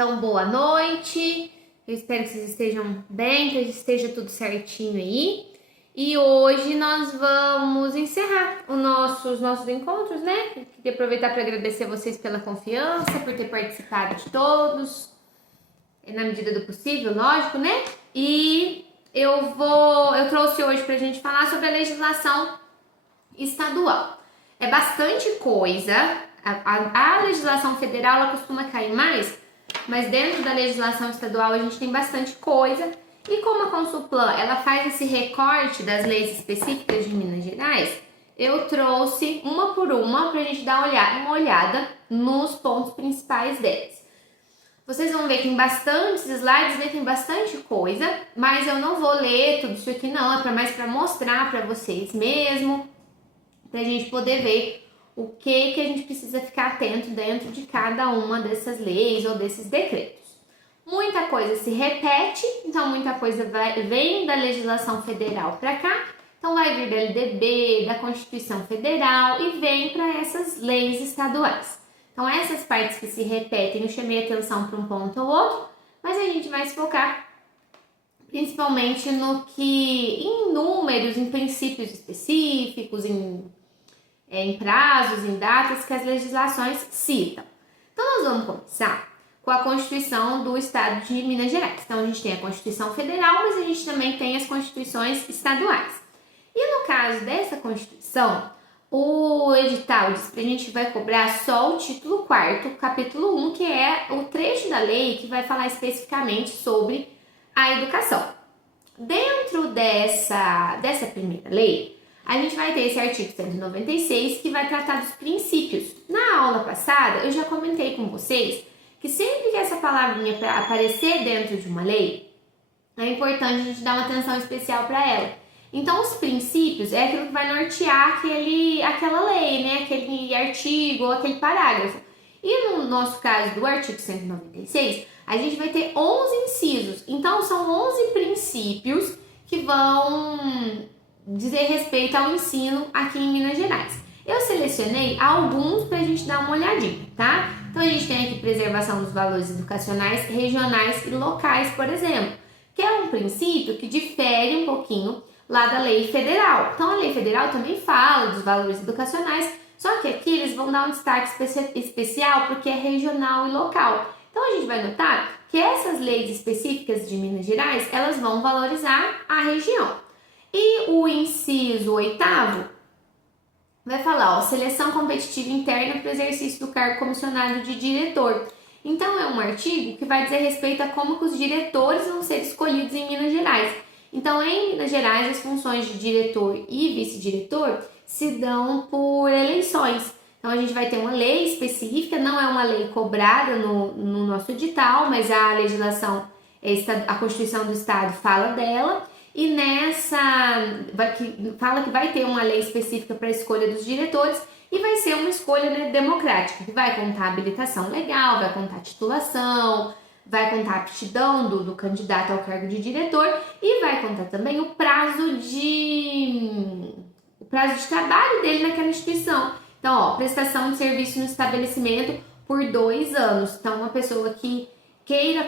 Então, boa noite. Eu espero que vocês estejam bem, que esteja tudo certinho aí. E hoje nós vamos encerrar os nossos encontros, né? Eu queria aproveitar para agradecer a vocês pela confiança, por ter participado de todos, na medida do possível, lógico, né? E eu trouxe hoje para a gente falar sobre a legislação estadual. É bastante coisa. A legislação federal ela costuma cair mais, mas dentro da legislação estadual a gente tem bastante coisa. E como a Consulplan ela faz esse recorte das leis específicas de Minas Gerais, eu trouxe uma por uma para a gente dar uma olhada nos pontos principais delas. Vocês vão ver que tem bastantes slides, né? Tem bastante coisa, mas eu não vou ler tudo isso aqui não, é mais para mostrar para vocês mesmo, para a gente poder ver o que a gente precisa ficar atento dentro de cada uma dessas leis ou desses decretos. Muita coisa se repete, então muita coisa vem da legislação federal para cá, então vai vir da LDB, da Constituição Federal e vem para essas leis estaduais. Então essas partes que se repetem, eu chamei atenção para um ponto ou outro, mas a gente vai se focar principalmente em números, em princípios específicos, em prazos, em datas que as legislações citam. Então nós vamos começar com a Constituição do Estado de Minas Gerais. Então a gente tem a Constituição Federal, mas a gente também tem as Constituições estaduais. E no caso dessa Constituição, o edital diz que a gente vai cobrar só o título 4º, capítulo 1, que é o trecho da lei que vai falar especificamente sobre a educação. Dentro dessa primeira lei, a gente vai ter esse artigo 196 que vai tratar dos princípios. Na aula passada, eu já comentei com vocês que sempre que essa palavrinha aparecer dentro de uma lei, é importante a gente dar uma atenção especial para ela. Então, os princípios é aquilo que vai nortear aquela lei, né? Aquele artigo ou aquele parágrafo. E no nosso caso do artigo 196, a gente vai ter 11 incisos. Então, são 11 princípios que vão dizer respeito ao ensino aqui em Minas Gerais. Eu selecionei alguns para a gente dar uma olhadinha, tá? Então, a gente tem aqui preservação dos valores educacionais, regionais e locais, por exemplo, que é um princípio que difere um pouquinho lá da lei federal. Então, a lei federal também fala dos valores educacionais, só que aqui eles vão dar um destaque especial porque é regional e local. Então, a gente vai notar que essas leis específicas de Minas Gerais, elas vão valorizar a região. E o inciso 8º vai falar, seleção competitiva interna para o exercício do cargo comissionado de diretor. Então, é um artigo que vai dizer respeito a como que os diretores vão ser escolhidos em Minas Gerais. Então, em Minas Gerais, as funções de diretor e vice-diretor se dão por eleições. Então, a gente vai ter uma lei específica, não é uma lei cobrada no nosso edital, mas a legislação, a Constituição do Estado fala dela. E fala que vai ter uma lei específica para a escolha dos diretores e vai ser uma escolha, né, democrática, que vai contar habilitação legal, vai contar titulação, vai contar a aptidão do candidato ao cargo de diretor e vai contar também o prazo de trabalho dele naquela instituição. Então, prestação de serviço no estabelecimento por 2 anos. Então, uma pessoa que queira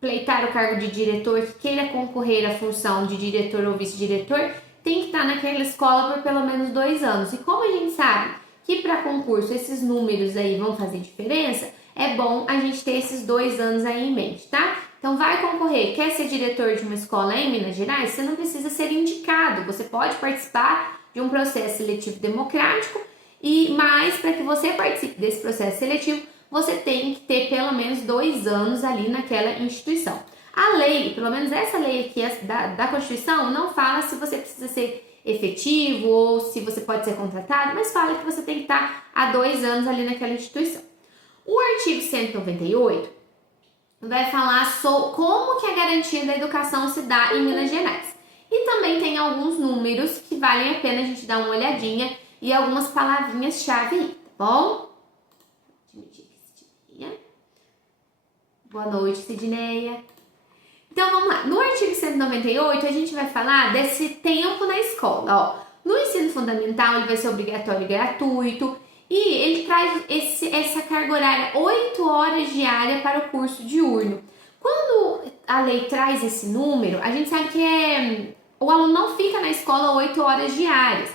pleitar o cargo de diretor, que queira concorrer à função de diretor ou vice-diretor, tem que estar naquela escola por pelo menos 2 anos. E como a gente sabe que para concurso esses números aí vão fazer diferença, é bom a gente ter esses 2 anos aí em mente, tá? Então, vai concorrer, quer ser diretor de uma escola em Minas Gerais, você não precisa ser indicado, você pode participar de um processo seletivo democrático, mas para que você participe desse processo seletivo, você tem que ter pelo menos 2 anos ali naquela instituição. A lei, pelo menos essa lei aqui da Constituição, não fala se você precisa ser efetivo ou se você pode ser contratado, mas fala que você tem que estar há 2 anos ali naquela instituição. O artigo 198 vai falar sobre como que a garantia da educação se dá em Minas Gerais. E também tem alguns números que valem a pena a gente dar uma olhadinha e algumas palavrinhas-chave, tá bom? Boa noite, Sidneia. Então, vamos lá. No artigo 198, a gente vai falar desse tempo na escola. No ensino fundamental, ele vai ser obrigatório e gratuito. E ele traz essa carga horária 8 horas diária para o curso diurno. Quando a lei traz esse número, a gente sabe que o aluno não fica na escola 8 horas diárias,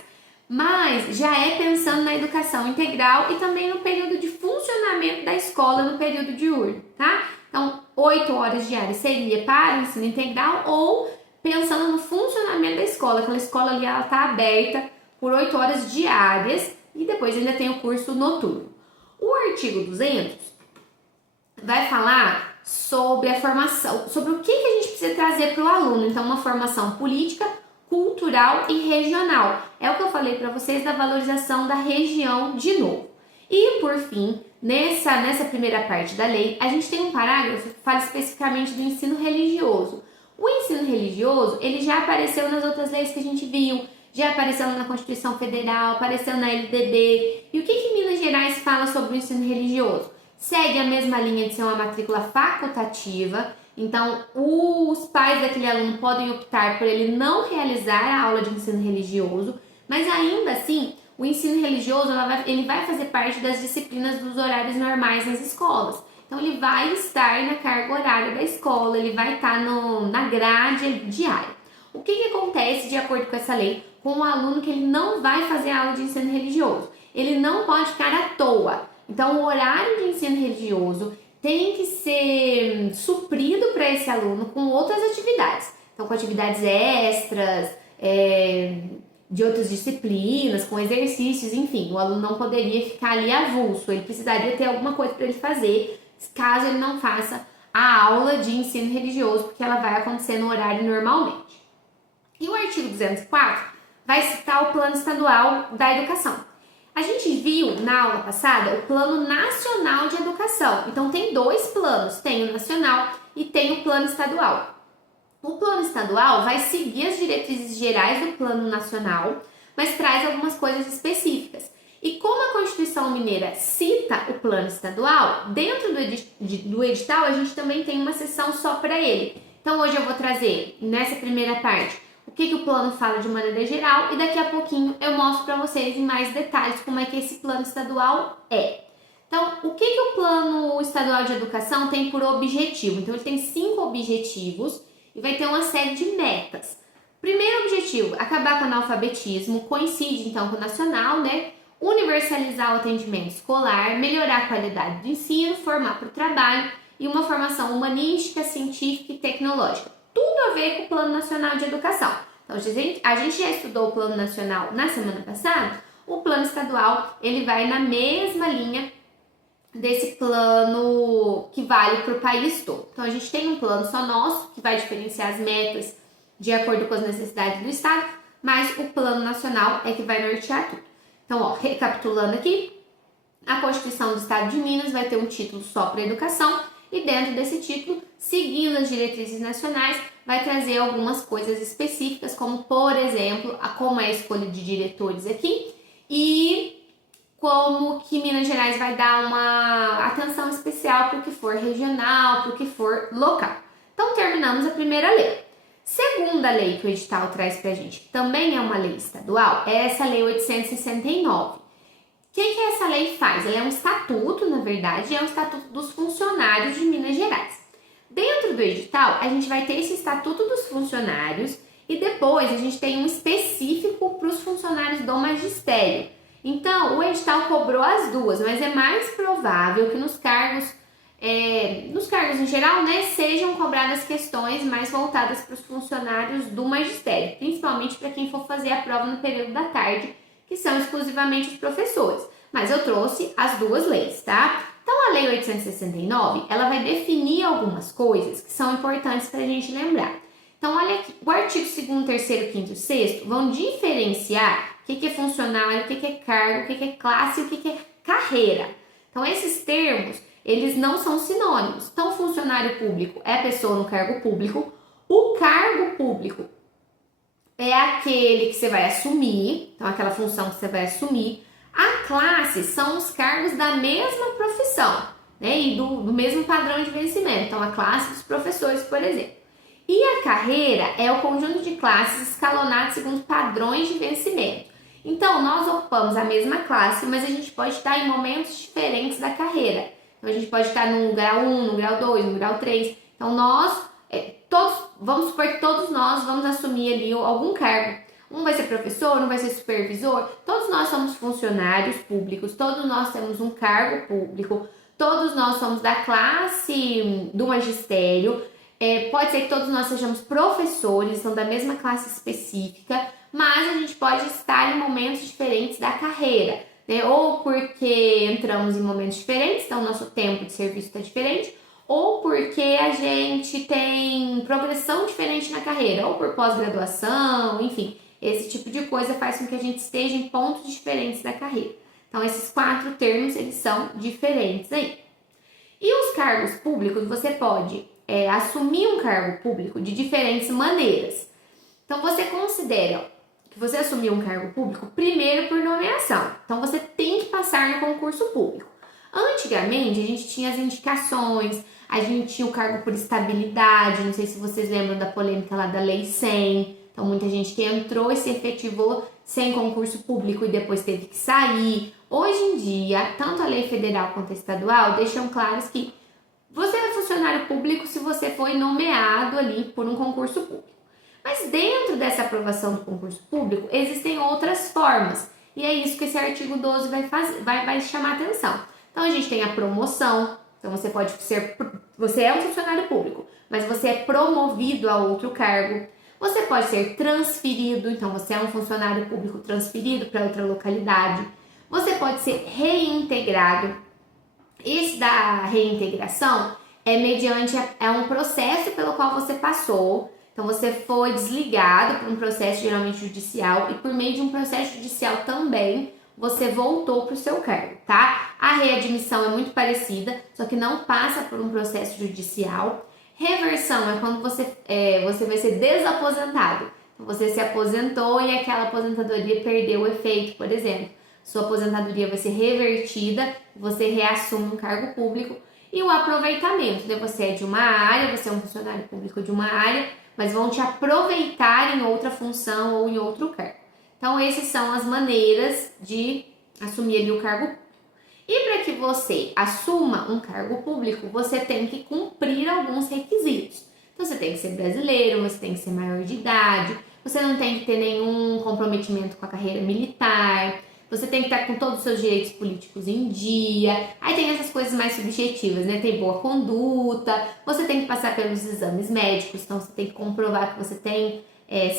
mas já é pensando na educação integral e também no período de funcionamento da escola no período diurno, tá? Então, 8 horas diárias seria para o ensino integral ou pensando no funcionamento da escola, aquela escola ali ela está aberta por 8 horas diárias e depois ainda tem o curso noturno. O artigo 200 vai falar sobre a formação, sobre o que a gente precisa trazer para o aluno. Então, uma formação política, cultural e regional. É o que eu falei para vocês da valorização da região de novo. E, por fim, nessa primeira parte da lei, a gente tem um parágrafo que fala especificamente do ensino religioso. O ensino religioso, ele já apareceu nas outras leis que a gente viu, já apareceu na Constituição Federal, apareceu na LDB. E o que Minas Gerais fala sobre o ensino religioso? Segue a mesma linha de ser uma matrícula facultativa, então os pais daquele aluno podem optar por ele não realizar a aula de ensino religioso, mas ainda assim, o ensino religioso ele vai fazer parte das disciplinas dos horários normais nas escolas. Então ele vai estar na carga horária da escola, ele vai estar na grade diária. O que acontece de acordo com essa lei com o aluno que ele não vai fazer a aula de ensino religioso? Ele não pode ficar à toa. Então, o horário de ensino religioso tem que ser suprido para esse aluno com outras atividades. Então, com atividades extras, de outras disciplinas, com exercícios, enfim. O aluno não poderia ficar ali avulso, ele precisaria ter alguma coisa para ele fazer, caso ele não faça a aula de ensino religioso, porque ela vai acontecer no horário normalmente. E o artigo 204 vai citar o Plano Estadual da Educação. A gente viu na aula passada o Plano Nacional de Educação. Então, tem dois planos, tem o nacional e tem o plano estadual. O plano estadual vai seguir as diretrizes gerais do plano nacional, mas traz algumas coisas específicas. E como a Constituição Mineira cita o plano estadual, dentro do edital a gente também tem uma seção só para ele. Então, hoje eu vou trazer, nessa primeira parte, o que o plano fala de maneira geral e daqui a pouquinho eu mostro para vocês em mais detalhes como é que esse plano estadual é. Então, o que o Plano Estadual de Educação tem por objetivo? Então, ele tem 5 objetivos e vai ter uma série de metas. Primeiro objetivo, acabar com o analfabetismo, coincide então com o nacional, né? Universalizar o atendimento escolar, melhorar a qualidade do ensino, formar para o trabalho e uma formação humanística, científica e tecnológica. Tudo a ver com o Plano Nacional de Educação. Então, a gente já estudou o Plano Nacional na semana passada, o Plano Estadual, ele vai na mesma linha desse plano que vale para o país todo. Então, a gente tem um plano só nosso, que vai diferenciar as metas de acordo com as necessidades do Estado, mas o Plano Nacional é que vai nortear tudo. Então, recapitulando aqui, a Constituição do Estado de Minas vai ter um título só para educação, e dentro desse título, seguindo as diretrizes nacionais, vai trazer algumas coisas específicas, como, por exemplo, como é a escolha de diretores aqui e como que Minas Gerais vai dar uma atenção especial para o que for regional, para o que for local. Então, terminamos a primeira lei. Segunda lei que o edital traz para a gente, que também é uma lei estadual, é essa Lei 869. O que essa lei faz? Ela é um estatuto, na verdade, é um estatuto dos funcionários de Minas Gerais. Dentro do edital, a gente vai ter esse estatuto dos funcionários e depois a gente tem um específico para os funcionários do magistério. Então, o edital cobrou as duas, mas é mais provável que nos cargos em geral, né, sejam cobradas questões mais voltadas para os funcionários do magistério, principalmente para quem for fazer a prova no período da tarde, que são exclusivamente os professores. Mas eu trouxe as duas leis, tá? Então, a Lei 869, ela vai definir algumas coisas que são importantes para a gente lembrar. Então, olha aqui, o artigo 2º, 3º, 5º e 6º vão diferenciar o que é funcionário, o que é cargo, o que é classe e o que é carreira. Então, esses termos, eles não são sinônimos. Então, funcionário público é a pessoa no cargo público, o cargo público é aquele que você vai assumir, então aquela função que você vai assumir. A classe são os cargos da mesma profissão, né, e do mesmo padrão de vencimento. Então, a classe dos professores, por exemplo. E a carreira é o conjunto de classes escalonadas segundo padrões de vencimento. Então, nós ocupamos a mesma classe, mas a gente pode estar em momentos diferentes da carreira. Então, a gente pode estar no grau 1, no grau 2, no grau 3. Então, vamos supor que todos nós vamos assumir ali algum cargo. Um vai ser professor, um vai ser supervisor. Todos nós somos funcionários públicos, todos nós temos um cargo público, todos nós somos da classe do magistério. Pode ser que todos nós sejamos professores, são da mesma classe específica, mas a gente pode estar em momentos diferentes da carreira, né? Ou porque entramos em momentos diferentes, então o nosso tempo de serviço está diferente, ou porque a gente tem progressão diferente na carreira, ou por pós-graduação, enfim, esse tipo de coisa faz com que a gente esteja em pontos diferentes da carreira. Então, esses 4 termos, eles são diferentes aí. E os cargos públicos, você pode assumir um cargo público de diferentes maneiras. Então, você considera que você assumiu um cargo público primeiro por nomeação. Então, você tem que passar no concurso público. Antigamente, a gente tinha as indicações, a gente tinha o cargo por estabilidade, não sei se vocês lembram da polêmica lá da Lei 100. Então, muita gente que entrou e se efetivou sem concurso público e depois teve que sair. Hoje em dia, tanto a lei federal quanto a estadual deixam claros que você é funcionário público se você foi nomeado ali por um concurso público. Mas dentro dessa aprovação do concurso público, existem outras formas. E é isso que esse artigo 12 vai chamar atenção. Então, a gente tem a promoção. Então, você é um funcionário público, mas você é promovido a outro cargo. Você pode ser transferido, então você é um funcionário público transferido para outra localidade. Você pode ser reintegrado. Esse da reintegração é um processo pelo qual você passou. Então, você foi desligado por um processo geralmente judicial e por meio de um processo judicial também, você voltou para o seu cargo, tá? A readmissão é muito parecida, só que não passa por um processo judicial. Reversão é quando você vai ser desaposentado. Então, você se aposentou e aquela aposentadoria perdeu o efeito, por exemplo. Sua aposentadoria vai ser revertida, você reassume um cargo público. E o aproveitamento, né? Você é de uma área, você é um funcionário público de uma área, mas vão te aproveitar em outra função ou em outro cargo. Então, essas são as maneiras de assumir ali o cargo público. E para que você assuma um cargo público, você tem que cumprir alguns requisitos. Então, você tem que ser brasileiro, você tem que ser maior de idade, você não tem que ter nenhum comprometimento com a carreira militar, você tem que estar com todos os seus direitos políticos em dia. Aí tem essas coisas mais subjetivas, né? Tem boa conduta, você tem que passar pelos exames médicos, então você tem que comprovar que você tem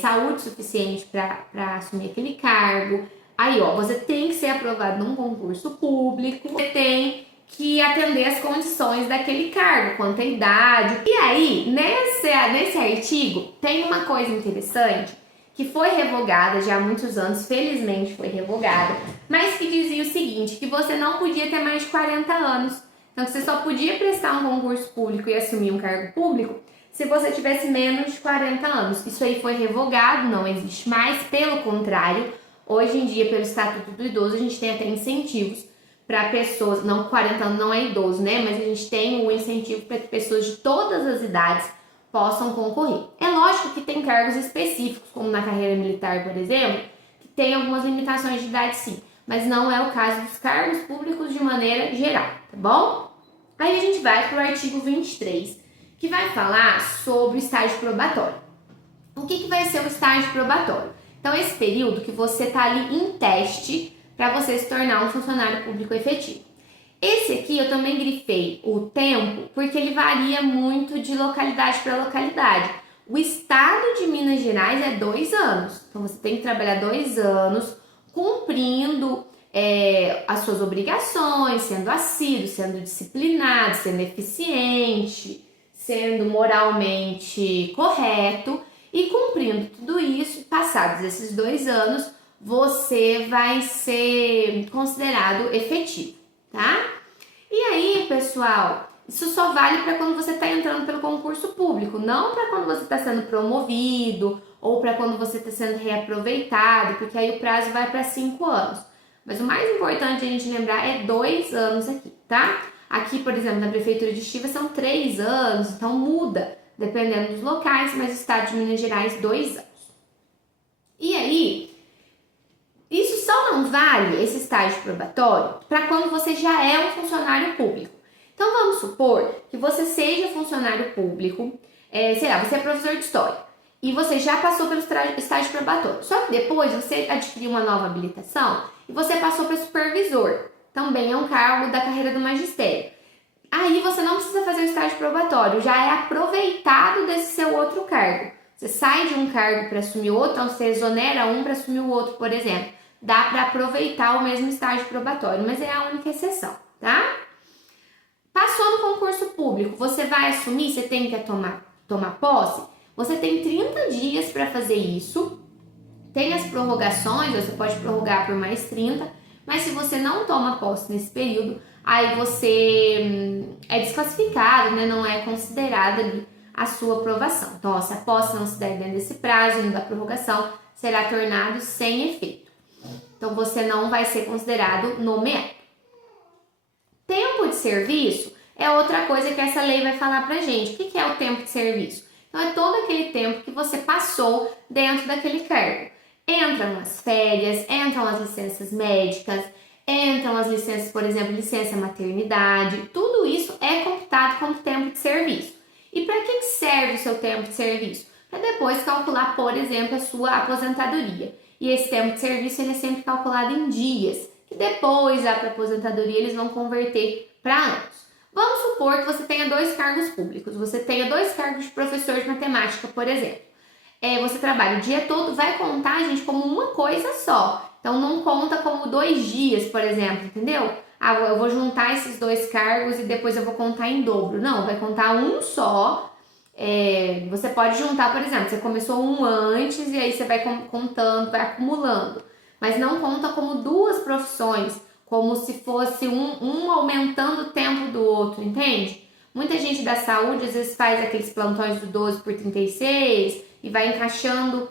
saúde suficiente para assumir aquele cargo. Aí, você tem que ser aprovado num concurso público, você tem que atender as condições daquele cargo, quanto à idade. E aí, nesse artigo, tem uma coisa interessante que foi revogada já há muitos anos, felizmente foi revogada, mas que dizia o seguinte, que você não podia ter mais de 40 anos. Então, que você só podia prestar um concurso público e assumir um cargo público se você tivesse menos de 40 anos. Isso aí foi revogado, não existe mais, pelo contrário, hoje em dia, pelo Estatuto do Idoso, a gente tem até incentivos para pessoas, não, 40 anos não é idoso, né? Mas a gente tem um incentivo para que pessoas de todas as idades possam concorrer. É lógico que tem cargos específicos, como na carreira militar, por exemplo, que tem algumas limitações de idade sim, mas não é o caso dos cargos públicos de maneira geral, tá bom? Aí a gente vai para o artigo 23, que vai falar sobre o estágio probatório. O que vai ser o estágio probatório? Então, esse período que você está ali em teste para você se tornar um funcionário público efetivo. Esse aqui eu também grifei o tempo porque ele varia muito de localidade para localidade. O estado de Minas Gerais é 2 anos. Então, você tem que trabalhar 2 anos cumprindo as suas obrigações, sendo assíduo, sendo disciplinado, sendo eficiente, sendo moralmente correto. E cumprindo tudo isso, passados esses 2 anos, você vai ser considerado efetivo, tá? E aí, pessoal, isso só vale para quando você está entrando pelo concurso público, não para quando você está sendo promovido ou para quando você está sendo reaproveitado, porque aí o prazo vai para 5 anos. Mas o mais importante a gente lembrar é 2 anos aqui, tá? Aqui, por exemplo, na Prefeitura de Estiva são 3 anos, então muda dependendo dos locais, mas o estado de Minas Gerais, 2 anos. E aí, isso não vale esse estágio probatório para quando você já é um funcionário público. Então, vamos supor que você seja funcionário público, sei lá, você é professor de história e você já passou pelo estágio probatório. Só que depois você adquiriu uma nova habilitação e você passou para supervisor. Também é um cargo da carreira do magistério. Aí você não precisa fazer o estágio probatório, já é aproveitado desse seu outro cargo. Você sai de um cargo para assumir outro, então você exonera um para assumir o outro, por exemplo. Dá para aproveitar o mesmo estágio probatório, mas é a única exceção, tá? Passou no concurso público, você vai assumir, você tem que tomar posse, você tem 30 dias para fazer isso. Tem as prorrogações, você pode prorrogar por mais 30, mas se você não toma posse nesse período, aí você é desclassificado, né? Não é considerada ali a sua aprovação. Então, ó, se a posse não se der dentro desse prazo, da prorrogação, será tornado sem efeito. Então, você não vai ser considerado nomeado. Tempo de serviço é outra coisa que essa lei vai falar pra gente. O que é o tempo de serviço? Então, é todo aquele tempo que você passou dentro daquele cargo. Entram as férias, entram as licenças médicas, entram as licenças, por exemplo, licença maternidade. Tudo isso é computado como tempo de serviço. E para que serve o seu tempo de serviço? Para depois calcular, por exemplo, a sua aposentadoria. E esse tempo de serviço ele é sempre calculado em dias, que depois, para a aposentadoria, eles vão converter para anos. Vamos supor que você tenha 2 cargos públicos. Você tenha 2 cargos de professor de matemática, por exemplo. Você trabalha o dia todo, vai contar, gente, como uma coisa só. Então, não conta como 2 dias, por exemplo, entendeu? Eu vou juntar esses 2 cargos e depois eu vou contar em dobro. Não, vai contar um só. Você pode juntar, por exemplo, você começou um antes e aí você vai contando, vai acumulando. Mas não conta como 2 profissões, como se fosse um aumentando o tempo do outro, entende? Muita gente da saúde às vezes faz aqueles plantões do 12 por 36 e vai encaixando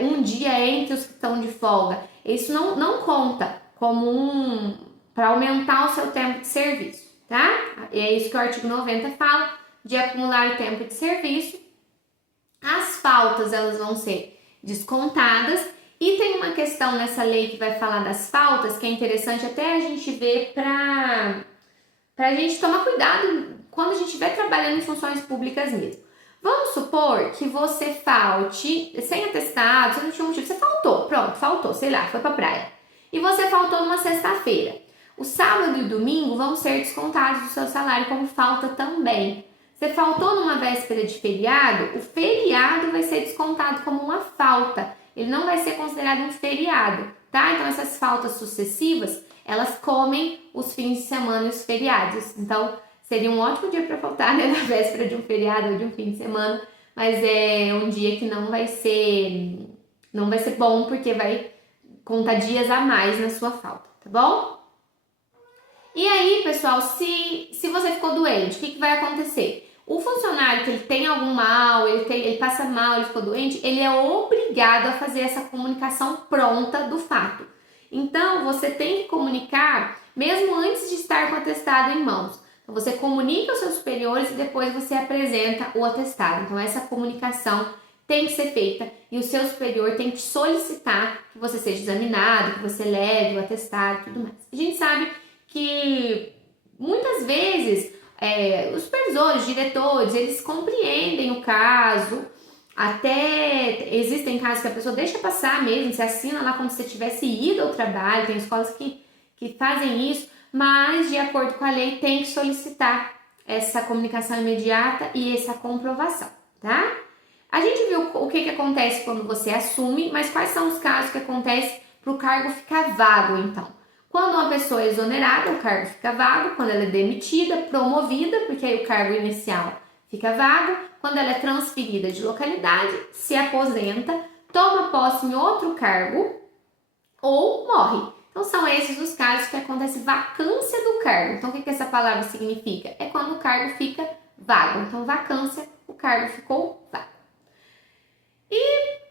um dia entre os que estão de folga. Isso não conta como para aumentar o seu tempo de serviço, tá? E é isso que o artigo 90 fala, de acumular o tempo de serviço. As faltas, elas vão ser descontadas. E tem uma questão nessa lei que vai falar das faltas, que é interessante até a gente ver para a gente tomar cuidado quando a gente estiver trabalhando em funções públicas mesmo. Vamos supor que você falte sem atestado, você não tinha motivo, você faltou, sei lá, foi pra praia. E você faltou numa sexta-feira. O sábado e o domingo vão ser descontados do seu salário como falta também. Você faltou numa véspera de feriado, o feriado vai ser descontado como uma falta. Ele não vai ser considerado um feriado, tá? Então, essas faltas sucessivas, elas comem os fins de semana e os feriados. Então, seria um ótimo dia para faltar, né? Na véspera de um feriado ou de um fim de semana. Mas é um dia que não vai ser bom, porque vai contar dias a mais na sua falta, tá bom? E aí, pessoal, se você ficou doente, o que vai acontecer? O funcionário que ele tem algum mal, ele passa mal, ele ficou doente, ele é obrigado a fazer essa comunicação pronta do fato. Então, você tem que comunicar mesmo antes de estar com o atestado em mãos. Então, você comunica aos seus superiores e depois você apresenta o atestado. Então, essa comunicação tem que ser feita e o seu superior tem que solicitar que você seja examinado, que você leve o atestado e tudo mais. A gente sabe que muitas vezes os supervisores, diretores, eles compreendem o caso, até existem casos que a pessoa deixa passar mesmo, você assina lá como se você tivesse ido ao trabalho, tem escolas que fazem isso, mas de acordo com a lei tem que solicitar essa comunicação imediata e essa comprovação, tá? A gente viu o que acontece quando você assume, mas quais são os casos que acontecem para o cargo ficar vago, então? Quando uma pessoa é exonerada, o cargo fica vago. Quando ela é demitida, promovida, porque aí o cargo inicial fica vago. Quando ela é transferida de localidade, se aposenta, toma posse em outro cargo ou morre. Então, são esses os casos que acontece vacância do cargo. Então, o que essa palavra significa? É quando o cargo fica vago. Então, vacância, o cargo ficou vago. E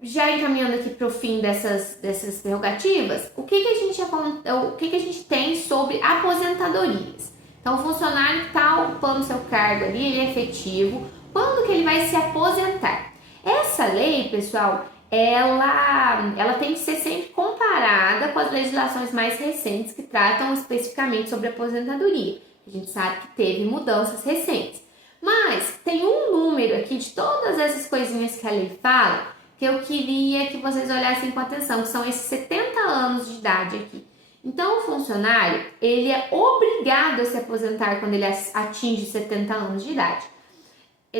já encaminhando aqui para o fim dessas prerrogativas, o que a gente tem sobre aposentadorias? Então, o funcionário que está ocupando seu cargo ali, ele é efetivo. Quando que ele vai se aposentar? Essa lei, pessoal, ela tem que ser sempre comparada com as legislações mais recentes que tratam especificamente sobre aposentadoria. A gente sabe que teve mudanças recentes. Mas tem um número aqui de todas essas coisinhas que a lei fala que eu queria que vocês olhassem com atenção, que são esses 70 anos de idade aqui. Então, o funcionário, ele é obrigado a se aposentar quando ele atinge 70 anos de idade.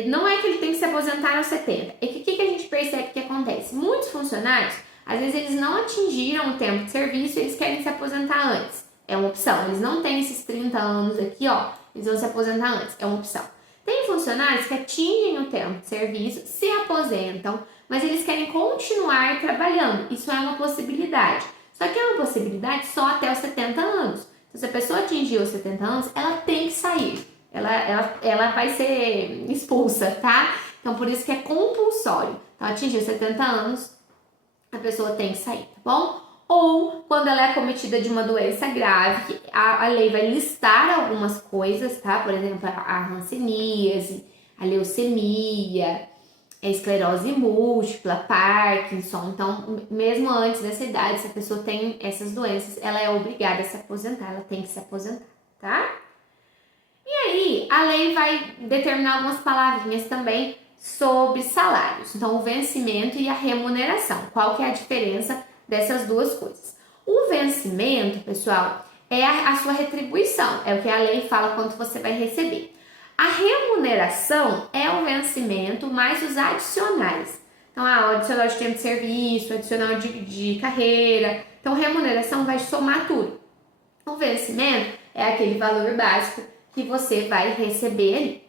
Não é que ele tem que se aposentar aos 70. É que o que a gente percebe que acontece? Muitos funcionários, às vezes eles não atingiram o tempo de serviço e eles querem se aposentar antes. É uma opção. Eles não têm esses 30 anos aqui, ó. Eles vão se aposentar antes. É uma opção. Tem funcionários que atingem o tempo de serviço, se aposentam, mas eles querem continuar trabalhando. Isso é uma possibilidade. Só que é uma possibilidade só até os 70 anos. Então, se a pessoa atingir os 70 anos, ela tem que sair. Ela vai ser expulsa, tá? Então, por isso que é compulsório. Então, atingiu 70 anos, a pessoa tem que sair, tá bom? Ou quando ela é acometida de uma doença grave, que a lei vai listar algumas coisas, tá? Por exemplo, a hanseníase, a leucemia, a esclerose múltipla, Parkinson. Então, mesmo antes dessa idade, se a pessoa tem essas doenças, ela é obrigada a se aposentar, ela tem que se aposentar, tá? E aí, a lei vai determinar algumas palavrinhas também sobre salários. Então, o vencimento e a remuneração. Qual que é a diferença dessas duas coisas? O vencimento, pessoal, é a sua retribuição. É o que a lei fala quanto você vai receber. A remuneração é o vencimento mais os adicionais. Então, o adicional de tempo de serviço, adicional de carreira. Então, remuneração vai somar tudo. O vencimento é aquele valor básico que você vai receber ali.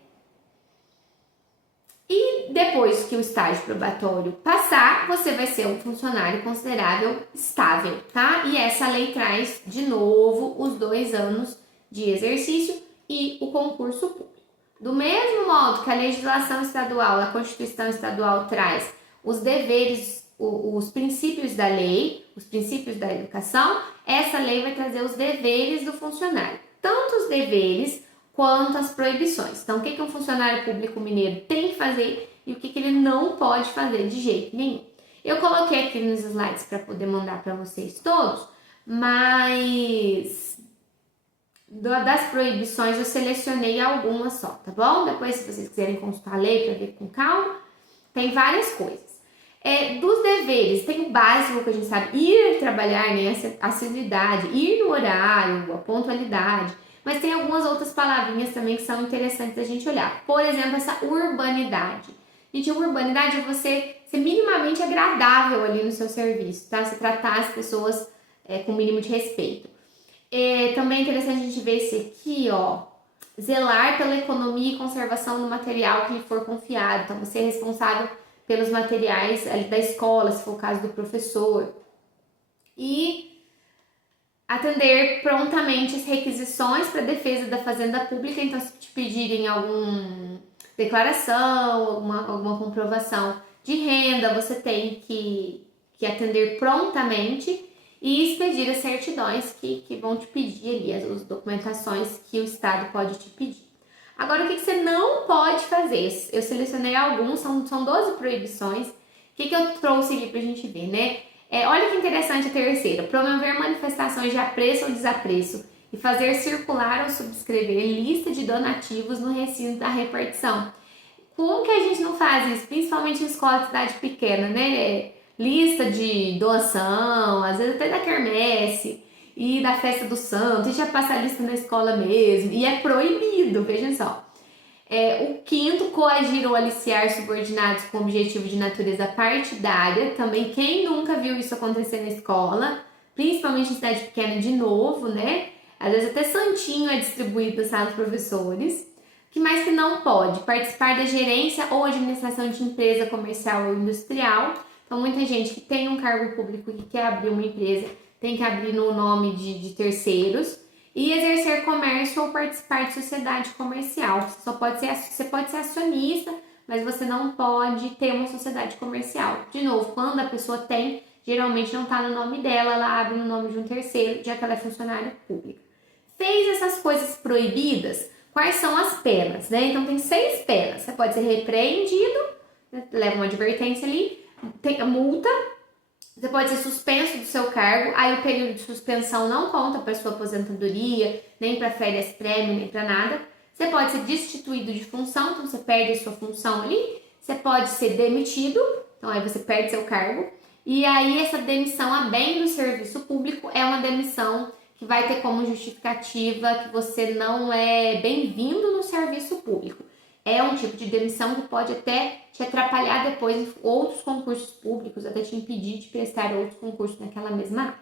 E depois que o estágio probatório passar, você vai ser um funcionário considerável estável, tá? E essa lei traz de novo os 2 anos de exercício e o concurso público. Do mesmo modo que a legislação estadual, a Constituição estadual traz os deveres, os princípios da lei, os princípios da educação, essa lei vai trazer os deveres do funcionário. Tanto os deveres quanto as proibições. Então, o que um funcionário público mineiro tem que fazer e o que ele não pode fazer de jeito nenhum. Eu coloquei aqui nos slides para poder mandar para vocês todos, mas das proibições eu selecionei algumas só, tá bom? Depois, se vocês quiserem consultar a lei para ver com calma, tem várias coisas. Dos deveres, tem o básico que a gente sabe, ir trabalhar, né? A assiduidade, ir no horário, a pontualidade. Mas tem algumas outras palavrinhas também que são interessantes a gente olhar. Por exemplo, essa urbanidade. Gente, a urbanidade é você ser minimamente agradável ali no seu serviço, tá? Você tratar as pessoas com o mínimo de respeito. Também é interessante a gente ver esse aqui, ó. Zelar pela economia e conservação do material que lhe for confiado. Então, você é responsável pelos materiais ali da escola, se for o caso do professor. E atender prontamente as requisições para defesa da fazenda pública. Então, se te pedirem alguma declaração, alguma comprovação de renda, você tem que atender prontamente e expedir as certidões que vão te pedir ali, as documentações que o Estado pode te pedir. Agora, o que você não pode fazer? Eu selecionei alguns, são 12 proibições. O que eu trouxe aqui pra gente ver, né? Olha que interessante a terceira. Promover manifestações de apreço ou desapreço e fazer circular ou subscrever lista de donativos no recinto da repartição. Como que a gente não faz isso? Principalmente em escola de cidade pequena, né? Lista de doação, às vezes até da quermesse e da festa do santo. E já passa a lista na escola mesmo. E é proibido, vejam só. O quinto, coagir ou aliciar subordinados com objetivo de natureza partidária. Também, quem nunca viu isso acontecer na escola, principalmente em cidade pequena, de novo, né? Às vezes até santinho é distribuído para os professores. O que mais que não pode? Participar da gerência ou administração de empresa comercial ou industrial. Então, muita gente que tem um cargo público e quer abrir uma empresa, tem que abrir no nome de terceiros. E exercer comércio ou participar de sociedade comercial. Você pode ser acionista, mas você não pode ter uma sociedade comercial. De novo, quando a pessoa tem, geralmente não está no nome dela, ela abre no nome de um terceiro, já que ela é funcionária pública. Fez essas coisas proibidas, quais são as penas, né? Então tem 6 penas. Você pode ser repreendido, né? Leva uma advertência ali, tem a multa, você pode ser suspenso do seu cargo, aí o período de suspensão não conta para sua aposentadoria, nem para férias prêmio, nem para nada. Você pode ser destituído de função, então você perde a sua função ali. Você pode ser demitido, então aí você perde seu cargo. E aí essa demissão a bem do serviço público é uma demissão que vai ter como justificativa que você não é bem-vindo no serviço público. É um tipo de demissão que pode até te atrapalhar depois em outros concursos públicos, até te impedir de prestar outros concursos naquela mesma área.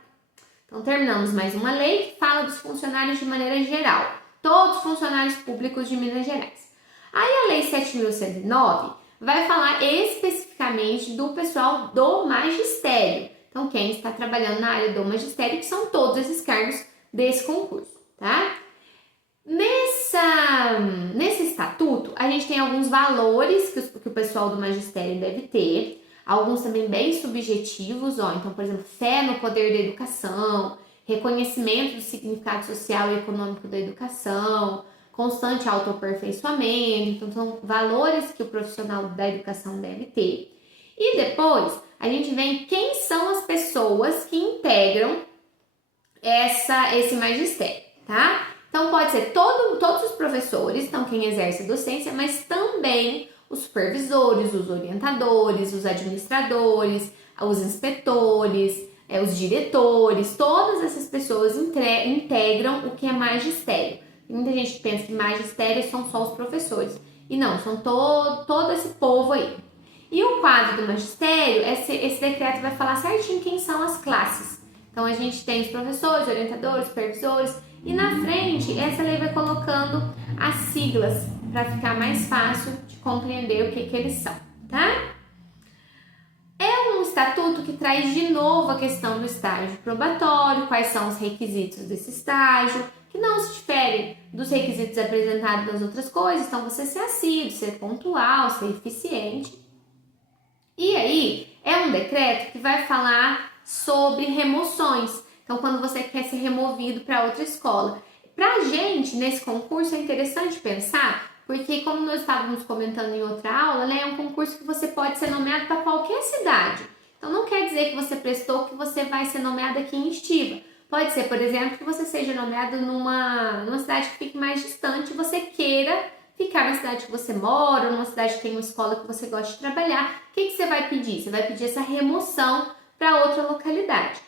Então, terminamos mais uma lei que fala dos funcionários de maneira geral. Todos os funcionários públicos de Minas Gerais. Aí a Lei 7.109 vai falar especificamente do pessoal do magistério. Então, quem está trabalhando na área do magistério, que são todos esses cargos desse concurso, tá? Nesse estatuto, a gente tem alguns valores que o pessoal do magistério deve ter, alguns também bem subjetivos, então, por exemplo, fé no poder da educação, reconhecimento do significado social e econômico da educação, constante autoaperfeiçoamento, então são valores que o profissional da educação deve ter. E depois, a gente vê quem são as pessoas que integram esse magistério, tá? Então, pode ser todos os professores, então quem exerce a docência, mas também os supervisores, os orientadores, os administradores, os inspetores, os diretores, todas essas pessoas integram o que é magistério. Tem muita gente que pensa que magistério são só os professores, e não, são todo esse povo aí. E o quadro do magistério, esse decreto vai falar certinho quem são as classes. Então, a gente tem os professores, orientadores, supervisores, e na frente, essa lei vai colocando as siglas para ficar mais fácil de compreender o que eles são, tá? É um estatuto que traz de novo a questão do estágio probatório, quais são os requisitos desse estágio, que não se diferem dos requisitos apresentados nas outras coisas, então você ser assíduo, ser pontual, ser eficiente. E aí, é um decreto que vai falar sobre remoções. Então, quando você quer ser removido para outra escola. Pra gente, nesse concurso, é interessante pensar, porque como nós estávamos comentando em outra aula, né, é um concurso que você pode ser nomeado para qualquer cidade. Então, não quer dizer que você prestou que você vai ser nomeado aqui em Estiva. Pode ser, por exemplo, que você seja nomeado numa cidade que fique mais distante e você queira ficar na cidade que você mora, ou numa cidade que tem uma escola que você gosta de trabalhar. O que você vai pedir? Você vai pedir essa remoção para outra localidade.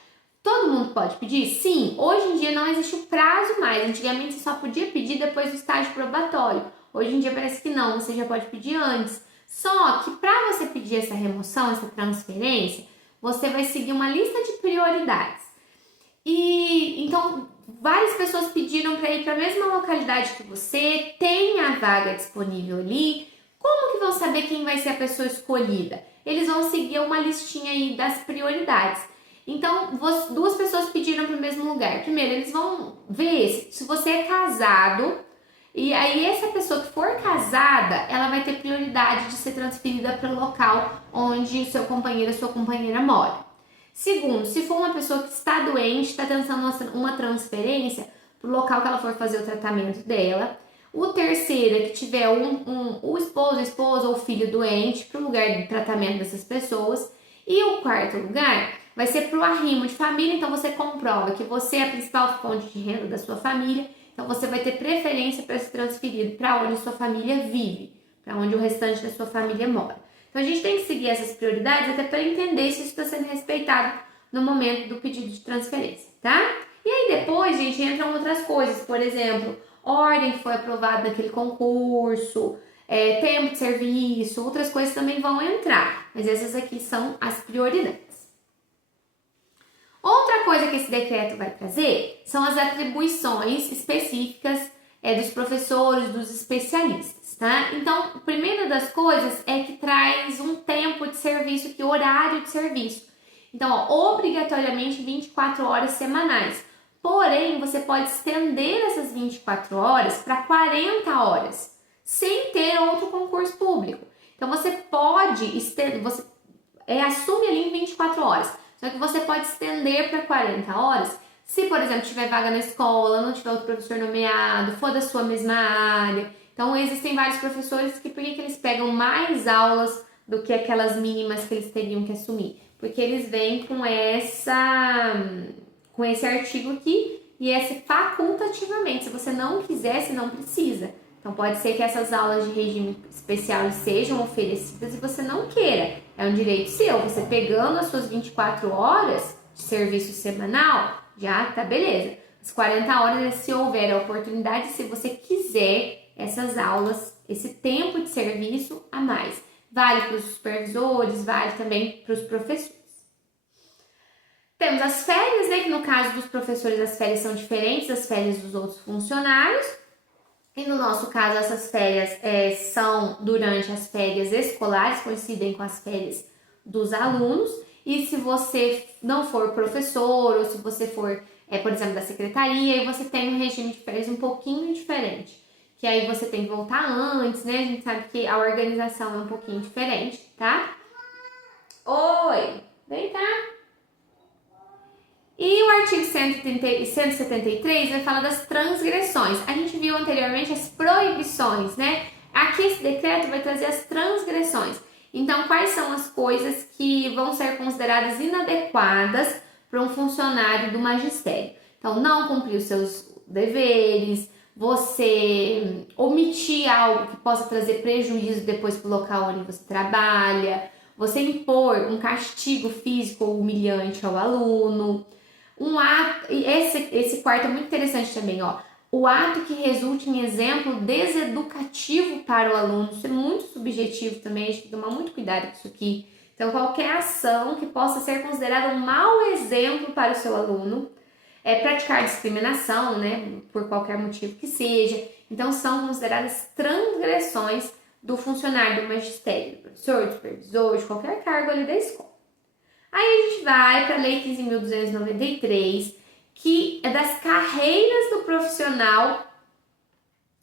Todo mundo pode pedir? Sim, hoje em dia não existe o prazo mais. Antigamente você só podia pedir depois do estágio probatório. Hoje em dia parece que não, você já pode pedir antes. Só que para você pedir essa remoção, essa transferência, você vai seguir uma lista de prioridades. E então várias pessoas pediram para ir para a mesma localidade que você, tem a vaga disponível ali. Como que vão saber quem vai ser a pessoa escolhida? Eles vão seguir uma listinha aí das prioridades. Então, duas pessoas pediram para o mesmo lugar. Primeiro, eles vão ver se você é casado, e aí essa pessoa que for casada, ela vai ter prioridade de ser transferida para o local onde o seu companheiro ou sua companheira mora. Segundo, se for uma pessoa que está doente, está tentando uma transferência para o local que ela for fazer o tratamento dela. O terceiro é que tiver o esposo, a esposa ou o filho doente para o lugar de tratamento dessas pessoas. E o quarto lugar vai ser para o arrimo de família, então você comprova que você é a principal fonte de renda da sua família, então você vai ter preferência para ser transferido para onde a sua família vive, para onde o restante da sua família mora. Então a gente tem que seguir essas prioridades até para entender se isso está sendo respeitado no momento do pedido de transferência, tá? E aí depois, gente, entram outras coisas, por exemplo, ordem que foi aprovada naquele concurso, tempo de serviço, outras coisas também vão entrar, mas essas aqui são as prioridades. Outra coisa que esse decreto vai trazer são as atribuições específicas dos professores, dos especialistas, tá? Então, a primeira das coisas é que traz um tempo de serviço, que horário de serviço. Então, obrigatoriamente 24 horas semanais. Porém, você pode estender essas 24 horas para 40 horas, sem ter outro concurso público. Então, você pode estender, você assume ali em 24 horas. Só que você pode estender para 40 horas, se, por exemplo, tiver vaga na escola, não tiver outro professor nomeado, for da sua mesma área. Então, existem vários professores que, por que eles pegam mais aulas do que aquelas mínimas que eles teriam que assumir. Porque eles vêm com esse artigo aqui e esse facultativamente. Se você não quiser, você não precisa. Então pode ser que essas aulas de regime especial sejam oferecidas e você não queira. É um direito seu. Você pegando as suas 24 horas de serviço semanal, já tá beleza. As 40 horas é se houver a oportunidade, se você quiser essas aulas, esse tempo de serviço a mais. Vale para os supervisores, vale também para os professores. Temos as férias, né? Que no caso dos professores as férias são diferentes das férias dos outros funcionários. E no nosso caso, essas férias são durante as férias escolares, coincidem com as férias dos alunos. E se você não for professor ou se você for, por exemplo, da secretaria, aí você tem um regime de férias um pouquinho diferente. Que aí você tem que voltar antes, né? A gente sabe que a organização é um pouquinho diferente, tá? Oi! Vem cá! E o artigo 173 vai falar das transgressões. A gente viu anteriormente as proibições, né? Aqui esse decreto vai trazer as transgressões. Então, quais são as coisas que vão ser consideradas inadequadas para um funcionário do magistério? Então, não cumprir os seus deveres, você omitir algo que possa trazer prejuízo depois para o local onde você trabalha, você impor um castigo físico ou humilhante ao aluno, um ato, esse quarto é muito interessante também, ó. O ato que resulte em exemplo deseducativo para o aluno, isso é muito subjetivo também, a gente tem que tomar muito cuidado com isso aqui. Então, qualquer ação que possa ser considerada um mau exemplo para o seu aluno, praticar discriminação, né, por qualquer motivo que seja. Então, são consideradas transgressões do funcionário do magistério, do professor, do supervisor, de qualquer cargo ali da escola. Aí a gente vai para a Lei 15.293, que é das carreiras do profissional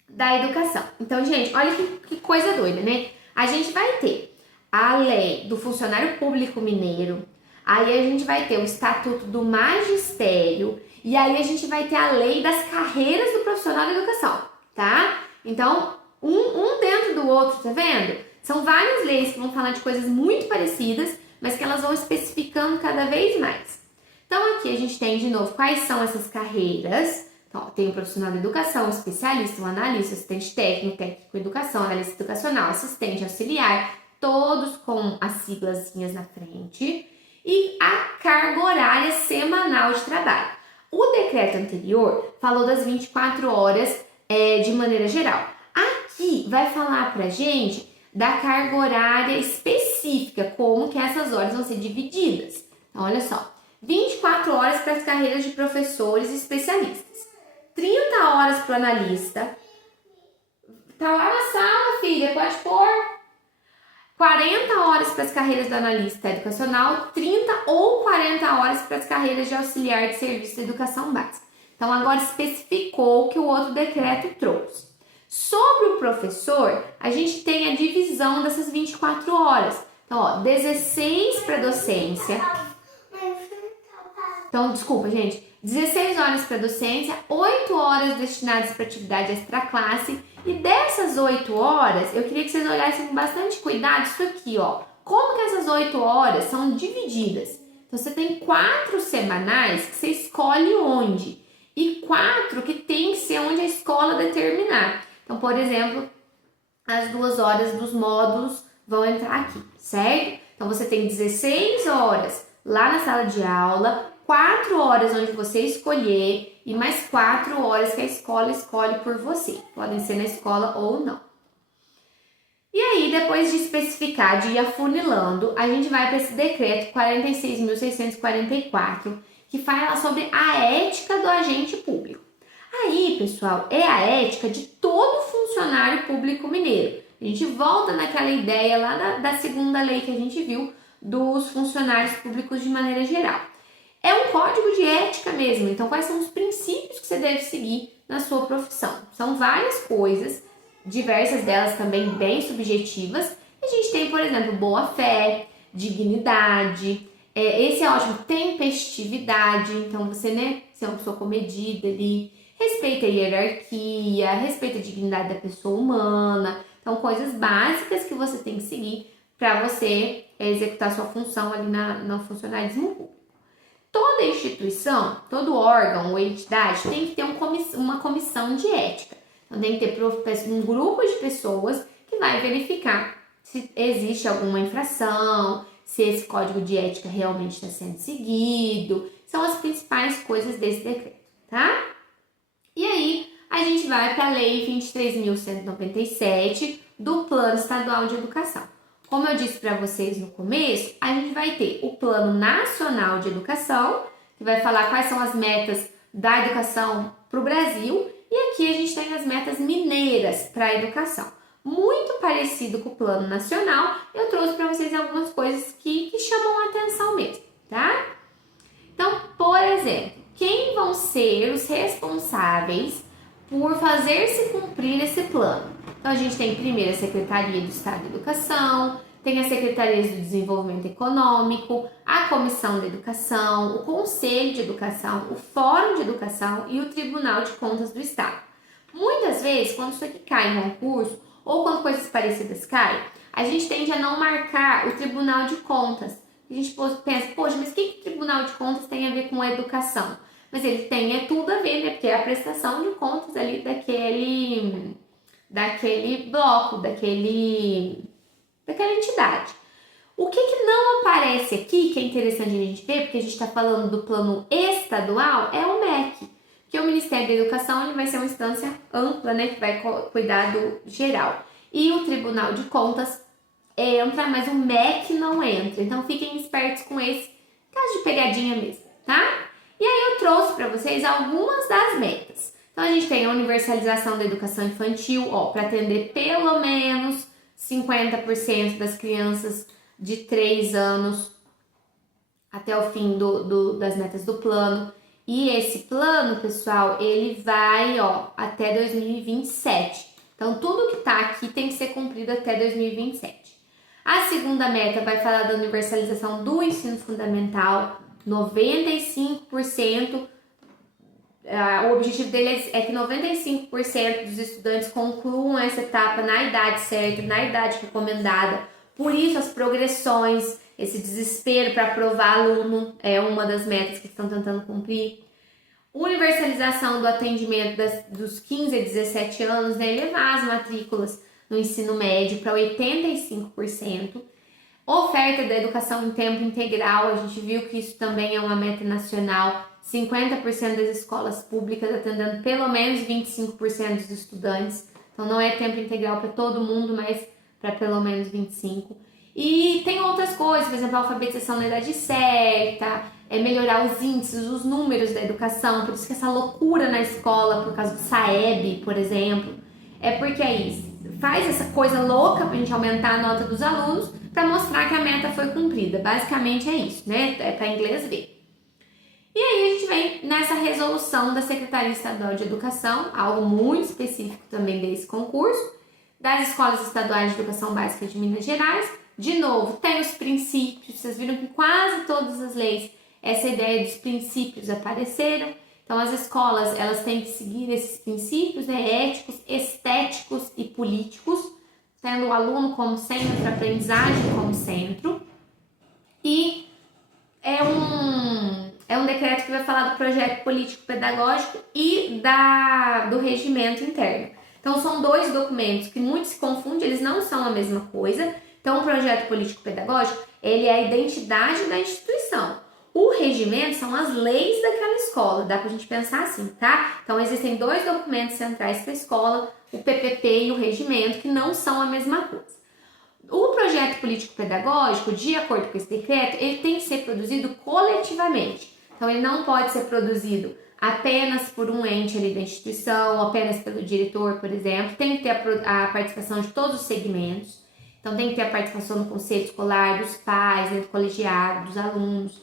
da educação. Então, gente, olha que coisa doida, né? A gente vai ter a lei do funcionário público mineiro, aí a gente vai ter o estatuto do magistério e aí a gente vai ter a lei das carreiras do profissional da educação, tá? Então, um dentro do outro, tá vendo? São várias leis que vão falar de coisas muito parecidas, mas que elas vão especificando cada vez mais. Então, aqui a gente tem, de novo, quais são essas carreiras. Então, tem o profissional de educação, o especialista, o analista, o assistente técnico, técnico de educação, analista educacional, assistente auxiliar, todos com as siglazinhas na frente. E a carga horária semanal de trabalho. O decreto anterior falou das 24 horas de maneira geral. Aqui vai falar pra gente da carga horária específica, como que essas horas vão ser divididas. Então, olha só, 24 horas para as carreiras de professores e especialistas, 30 horas para o analista, tá lá na sala, filha, pode pôr, 40 horas para as carreiras do analista educacional, 30 ou 40 horas para as carreiras de auxiliar de serviço de educação básica. Então, agora especificou o que o outro decreto trouxe. Sobre o professor, a gente tem a divisão dessas 24 horas. Então, ó, 16 para docência. Então, desculpa, gente. 16 horas para docência, 8 horas destinadas para atividade extraclasse. E dessas 8 horas, eu queria que vocês olhassem com bastante cuidado isso aqui, ó. Como que essas 8 horas são divididas? Então, você tem 4 semanais que você escolhe onde. E 4 que tem que ser onde a escola determinar. Então, por exemplo, as 2 horas dos módulos vão entrar aqui, certo? Então, você tem 16 horas lá na sala de aula, 4 horas onde você escolher e mais 4 horas que a escola escolhe por você. Podem ser na escola ou não. E aí, depois de especificar, de ir afunilando, a gente vai para esse decreto 46.644, que fala sobre a ética do agente público. Aí, pessoal, é a ética de todo funcionário público mineiro. A gente volta naquela ideia lá da segunda lei que a gente viu dos funcionários públicos de maneira geral. É um código de ética mesmo, então quais são os princípios que você deve seguir na sua profissão? São várias coisas, diversas delas também bem subjetivas. A gente tem, por exemplo, boa-fé, dignidade, esse é ótimo, tempestividade, então você, né, ser uma pessoa comedida ali, respeita a hierarquia, respeita a dignidade da pessoa humana, então coisas básicas que você tem que seguir para você executar sua função ali no funcionalismo público. Toda instituição, todo órgão ou entidade tem que ter uma comissão de ética. Então tem que ter um grupo de pessoas que vai verificar se existe alguma infração, se esse código de ética realmente está sendo seguido. São as principais coisas desse decreto, tá? E aí a gente vai para a Lei 23.197 do Plano Estadual de Educação. Como eu disse para vocês no começo, a gente vai ter o Plano Nacional de Educação, que vai falar quais são as metas da educação para o Brasil, e aqui a gente tem as metas mineiras para a educação. Muito parecido com o Plano Nacional, eu trouxe para vocês algumas coisas que chamam a atenção mesmo, tá? Então, por exemplo, quem vão ser os responsáveis por fazer se cumprir esse plano? Então, a gente tem primeiro a Secretaria do Estado de Educação, tem as Secretarias do Desenvolvimento Econômico, a Comissão de Educação, o Conselho de Educação, o Fórum de Educação e o Tribunal de Contas do Estado. Muitas vezes, quando isso aqui cai em concurso, ou quando coisas parecidas caem, a gente tende a não marcar o Tribunal de Contas. A gente pensa, poxa, mas o que o Tribunal de Contas tem a ver com a educação? Mas ele tem tudo a ver, né? Porque é a prestação de contas ali daquele bloco, daquela entidade. O que não aparece aqui, que é interessante a gente ver, porque a gente está falando do plano estadual, é o MEC. Que o Ministério da Educação ele vai ser uma instância ampla, né? Que vai cuidar do geral. E o Tribunal de Contas entra, mas o MEC não entra. Então fiquem espertos com esse caso de pegadinha mesmo, tá? E aí eu trouxe para vocês algumas das metas. Então a gente tem a universalização da educação infantil, para atender pelo menos 50% das crianças de 3 anos até o fim das metas do plano. E esse plano, pessoal, ele vai até 2027. Então tudo que tá aqui tem que ser cumprido até 2027. A segunda meta vai falar da universalização do ensino fundamental, 95%. O objetivo dele é que 95% dos estudantes concluam essa etapa na idade certa, na idade recomendada. Por isso, as progressões, esse desespero para aprovar aluno é uma das metas que estão tentando cumprir. Universalização do atendimento dos 15 a 17 anos, né? Elevar as matrículas no ensino médio para 85%. Oferta da educação em tempo integral, a gente viu que isso também é uma meta nacional. 50% das escolas públicas atendendo pelo menos 25% dos estudantes. Então não é tempo integral para todo mundo, mas para pelo menos 25%. E tem outras coisas, por exemplo, a alfabetização na idade certa, melhorar os índices, os números da educação, por isso que essa loucura na escola, por causa do SAEB, por exemplo, porque é isso. Faz essa coisa louca pra gente aumentar a nota dos alunos para mostrar que a meta foi cumprida. Basicamente é isso, né? É para inglês ver. E aí a gente vem nessa resolução da Secretaria Estadual de Educação, algo muito específico também desse concurso, das Escolas Estaduais de Educação Básica de Minas Gerais. De novo, tem os princípios, vocês viram que em quase todas as leis essa ideia dos princípios apareceram. Então as escolas elas têm que seguir esses princípios, né, éticos, estéticos e políticos, tendo o aluno como centro, a aprendizagem como centro. E é um decreto que vai falar do projeto político-pedagógico e do regimento interno. Então, são 2 documentos que muito se confundem, eles não são a mesma coisa. Então, o projeto político-pedagógico, ele é a identidade da instituição. O regimento são as leis daquela escola, dá pra gente pensar assim, tá? Então, existem 2 documentos centrais para a escola, o PPP e o regimento, que não são a mesma coisa. O projeto político-pedagógico, de acordo com esse decreto, ele tem que ser produzido coletivamente. Então, ele não pode ser produzido apenas por um ente ali da instituição, apenas pelo diretor, por exemplo. Tem que ter a participação de todos os segmentos. Então, tem que ter a participação do conselho escolar, dos pais, do colegiado, dos alunos.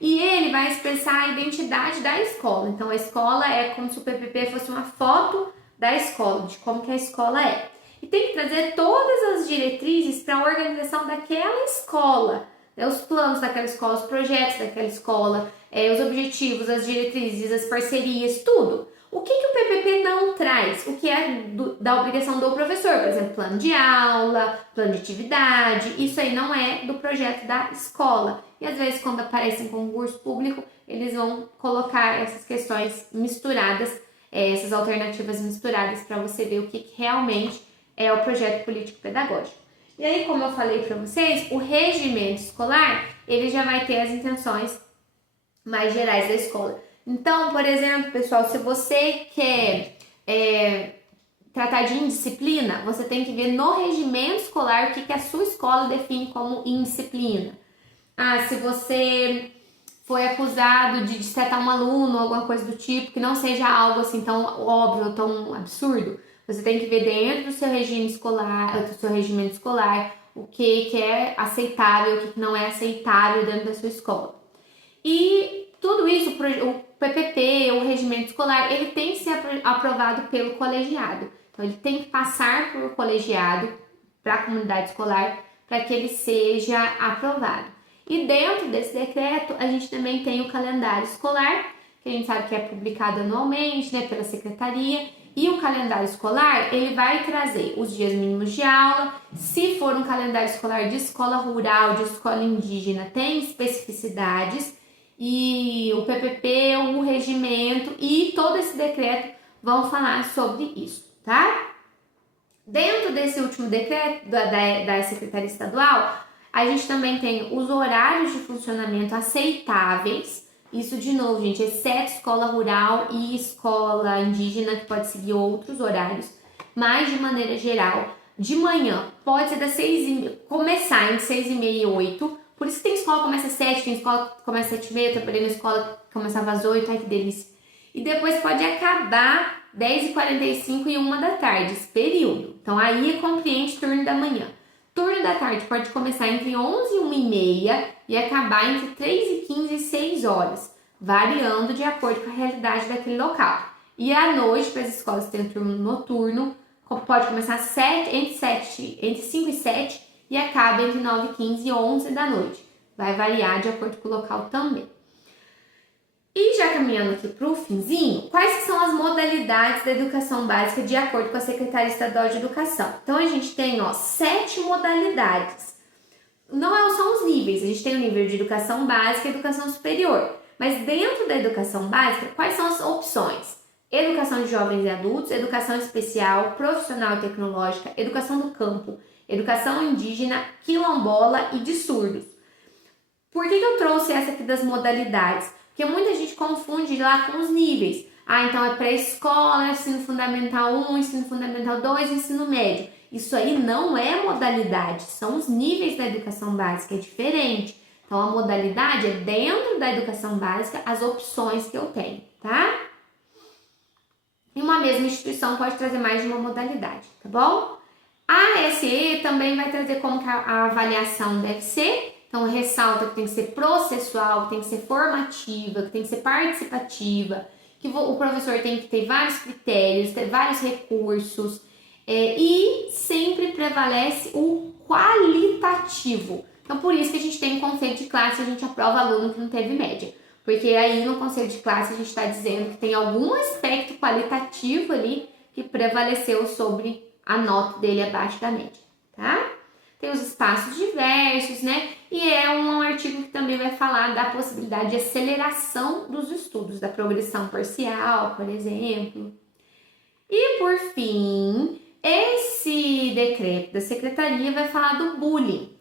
E ele vai expressar a identidade da escola. Então, a escola é como se o PPP fosse uma foto da escola, de como que a escola é. E tem que trazer todas as diretrizes para a organização daquela escola, né? Os planos daquela escola, os projetos daquela escola, os objetivos, as diretrizes, as parcerias, tudo. O que o PPP não traz? O que é da obrigação do professor, por exemplo, plano de aula, plano de atividade, isso aí não é do projeto da escola. E às vezes quando aparece em concurso público, eles vão colocar essas questões misturadas, essas alternativas misturadas para você ver o que realmente é o projeto político-pedagógico. E aí, como eu falei para vocês, o regimento escolar, ele já vai ter as intenções mais gerais da escola. Então, por exemplo, pessoal, se você quer tratar de indisciplina, você tem que ver no regimento escolar o que a sua escola define como indisciplina. Se você foi acusado de destratar um aluno ou alguma coisa do tipo, que não seja algo assim tão óbvio, tão absurdo, você tem que ver dentro do seu regime escolar, do seu regimento escolar, o que é aceitável, o que não é aceitável dentro da sua escola. E tudo isso, o PPP, o regimento escolar, ele tem que ser aprovado pelo colegiado. Então, ele tem que passar por colegiado para a comunidade escolar para que ele seja aprovado. E dentro desse decreto, a gente também tem o calendário escolar, que a gente sabe que é publicado anualmente, né, pela secretaria. E o calendário escolar, ele vai trazer os dias mínimos de aula. Se for um calendário escolar de escola rural, de escola indígena, tem especificidades. E o PPP, o regimento e todo esse decreto vão falar sobre isso, tá? Dentro desse último decreto da Secretaria Estadual, a gente também tem os horários de funcionamento aceitáveis. Isso, de novo, gente, exceto escola rural e escola indígena, que pode seguir outros horários, mas de maneira geral, de manhã pode ser das 6h30, começar entre 6h30 e 8h. Por isso que tem escola que começa às 7, tem escola que começa às 7h30, eu trabalhei na escola que começava às 8, ai que delícia. E depois pode acabar 10h45 e 1 da tarde, esse período. Então aí compreende turno da manhã. Turno da tarde pode começar entre 11 e 1h30 e acabar entre 3h15 e 6h, variando de acordo com a realidade daquele local. E à noite, para as escolas que têm turno noturno, pode começar entre 5 e 7 e acaba entre 9h15 e 11 da noite. Vai variar de acordo com o local também. E já caminhando aqui para o finzinho, quais são as modalidades da educação básica de acordo com a Secretaria Estadual de Educação? Então, a gente tem 7 modalidades. Não são os níveis, a gente tem o nível de educação básica e educação superior. Mas dentro da educação básica, quais são as opções? Educação de jovens e adultos, educação especial, profissional e tecnológica, educação do campo, educação indígena, quilombola e de surdos. Por que eu trouxe essa aqui das modalidades? Porque muita gente confunde lá com os níveis. Então é pré-escola, ensino fundamental 1, ensino fundamental 2, ensino médio. Isso aí não é modalidade, são os níveis da educação básica, é diferente. Então a modalidade é dentro da educação básica as opções que eu tenho, tá? E uma mesma instituição pode trazer mais de uma modalidade, tá bom? A ASE também vai trazer como que a avaliação deve ser. Então, ressalta que tem que ser processual, que tem que ser formativa, que tem que ser participativa, que o professor tem que ter vários critérios, ter vários recursos, e sempre prevalece o qualitativo. Então, por isso que a gente tem um conselho de classe, a gente aprova aluno que não teve média. Porque aí no conselho de classe a gente está dizendo que tem algum aspecto qualitativo ali que prevaleceu sobre a nota dele abaixo da média, tá? Tem os espaços diversos, né? E é um artigo que também vai falar da possibilidade de aceleração dos estudos, da progressão parcial, por exemplo. E por fim, esse decreto da secretaria vai falar do bullying.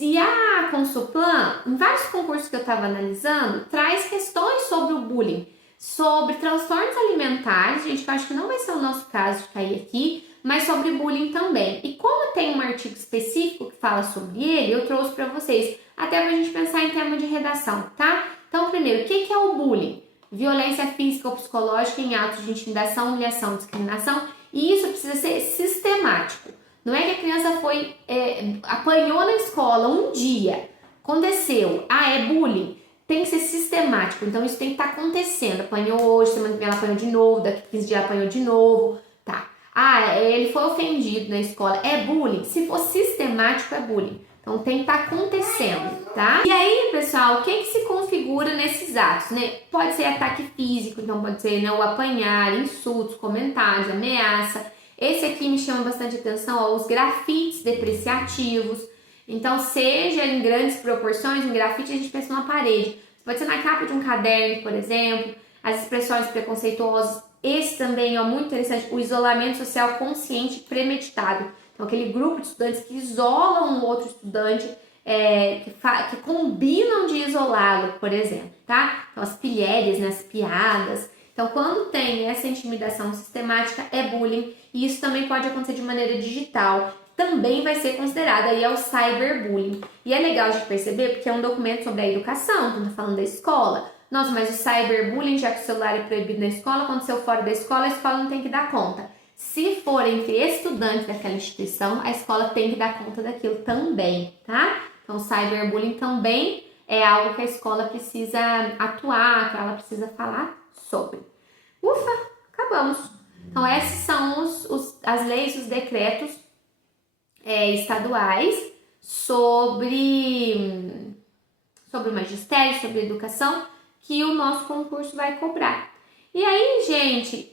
E a Consulplan, em vários concursos que eu estava analisando, traz questões sobre o bullying, sobre transtornos alimentares, gente, que eu acho que não vai ser o nosso caso de cair aqui, mas sobre bullying também. E como tem um artigo específico que fala sobre ele, eu trouxe para vocês, até para a gente pensar em termos de redação, tá? Então, primeiro, o que é o bullying? Violência física ou psicológica em atos de intimidação, humilhação, discriminação, e isso precisa ser sistemático. Não é que a criança apanhou na escola um dia, aconteceu, é bullying, tem que ser sistemático, então isso tem que estar acontecendo, apanhou hoje, semana que vem ela apanhou de novo, daqui a 15 dias ela apanhou de novo, tá? Ah, ele foi ofendido na escola. É bullying? Se for sistemático, é bullying. Então tem que estar acontecendo, tá? E aí, pessoal, o que se configura nesses atos, né? Pode ser ataque físico, então pode ser, né, o apanhar, insultos, comentários, ameaça. Esse aqui me chama bastante atenção, ó, os grafites depreciativos. Então, seja em grandes proporções, um grafite a gente pensa numa parede. Pode ser na capa de um caderno, por exemplo, as expressões preconceituosas. Esse também é muito interessante, o isolamento social consciente e premeditado. Então, aquele grupo de estudantes que isolam um outro estudante, que combinam de isolá-lo, por exemplo, tá? Então, as pilhérias, né, as piadas. Então, quando tem essa intimidação sistemática, é bullying. E isso também pode acontecer de maneira digital. Também vai ser considerado aí o cyberbullying. E é legal de perceber porque é um documento sobre a educação, quando tá falando da escola. Nossa, mas o cyberbullying, já que o celular é proibido na escola, aconteceu fora da escola, a escola não tem que dar conta. Se for entre estudantes daquela instituição, a escola tem que dar conta daquilo também, tá? Então, o cyberbullying também é algo que a escola precisa atuar, que ela precisa falar sobre. Ufa, acabamos. Então, esses são as leis, os decretos estaduais sobre o magistério, sobre a educação, que o nosso concurso vai cobrar. E aí, gente,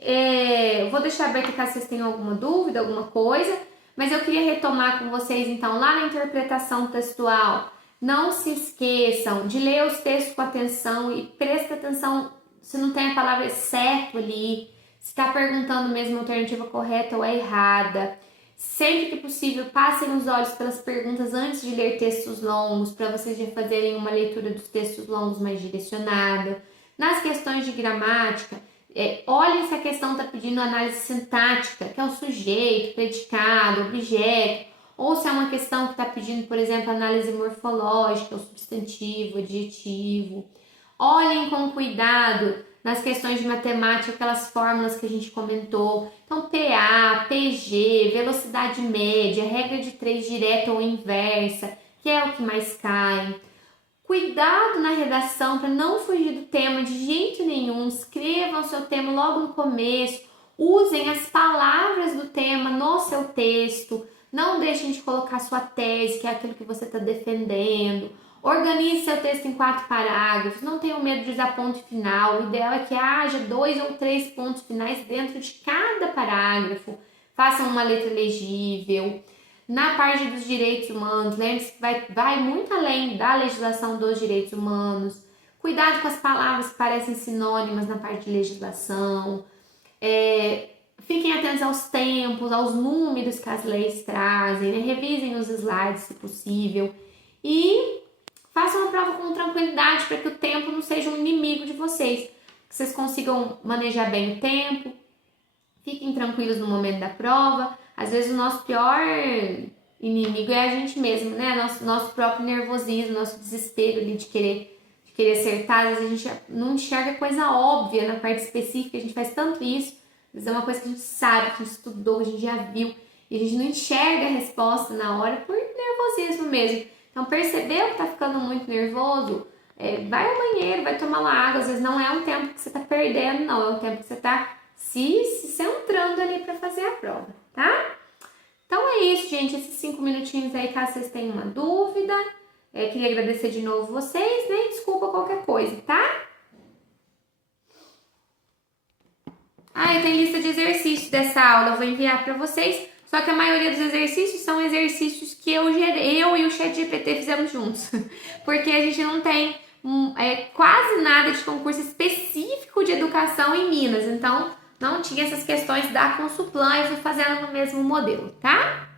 eu vou deixar aberto caso vocês tenham alguma dúvida, alguma coisa, mas eu queria retomar com vocês, então, lá na interpretação textual. Não se esqueçam de ler os textos com atenção e presta atenção se não tem a palavra certo ali, se está perguntando mesmo a alternativa correta ou a errada. Sempre que possível, passem os olhos pelas perguntas antes de ler textos longos, para vocês já fazerem uma leitura dos textos longos mais direcionada. Nas questões de gramática, olhem se a questão está pedindo análise sintática, que é o sujeito, predicado, objeto, ou se é uma questão que está pedindo, por exemplo, análise morfológica, o substantivo, adjetivo. Olhem com cuidado nas questões de matemática, aquelas fórmulas que a gente comentou. Então, PA, PG, velocidade média, regra de 3 direta ou inversa, que é o que mais cai. Cuidado na redação para não fugir do tema de jeito nenhum. Escrevam o seu tema logo no começo. Usem as palavras do tema no seu texto. Não deixem de colocar sua tese, que é aquilo que você está defendendo. Organize seu texto em 4 parágrafos. Não tenham medo de usar ponto final. O ideal é que haja 2 ou 3 pontos finais dentro de cada parágrafo. Façam uma letra legível. Na parte dos direitos humanos, lembre-se que vai muito além da legislação dos direitos humanos. Cuidado com as palavras que parecem sinônimas na parte de legislação. Fiquem atentos aos tempos, aos números que as leis trazem, né? Revisem os slides, se possível. E façam a prova com tranquilidade para que o tempo não seja um inimigo de vocês. Que vocês consigam manejar bem o tempo. Fiquem tranquilos no momento da prova. Às vezes o nosso pior inimigo é a gente mesmo, né? Nosso próprio nervosismo, nosso desespero ali de querer acertar. Às vezes a gente não enxerga coisa óbvia na parte específica, a gente faz tanto isso. Às vezes é uma coisa que a gente sabe, que a gente estudou, a gente já viu. E a gente não enxerga a resposta na hora por nervosismo mesmo. Então percebeu que tá ficando muito nervoso? Vai ao banheiro, vai tomar uma água. Às vezes não é um tempo que você tá perdendo, não. É um tempo que você tá se centrando ali para fazer a prova, tá? Então é isso, gente. Esses 5 minutinhos aí, caso vocês tenham uma dúvida. Queria agradecer de novo vocês, né? E desculpa qualquer coisa, tá? Eu tenho lista de exercícios dessa aula, eu vou enviar para vocês. Só que a maioria dos exercícios são exercícios que eu e o ChatGPT fizemos juntos. Porque a gente não tem quase nada de concurso específico de educação em Minas. Então, não tinha essas questões da Consulplan e fui fazendo no mesmo modelo, tá?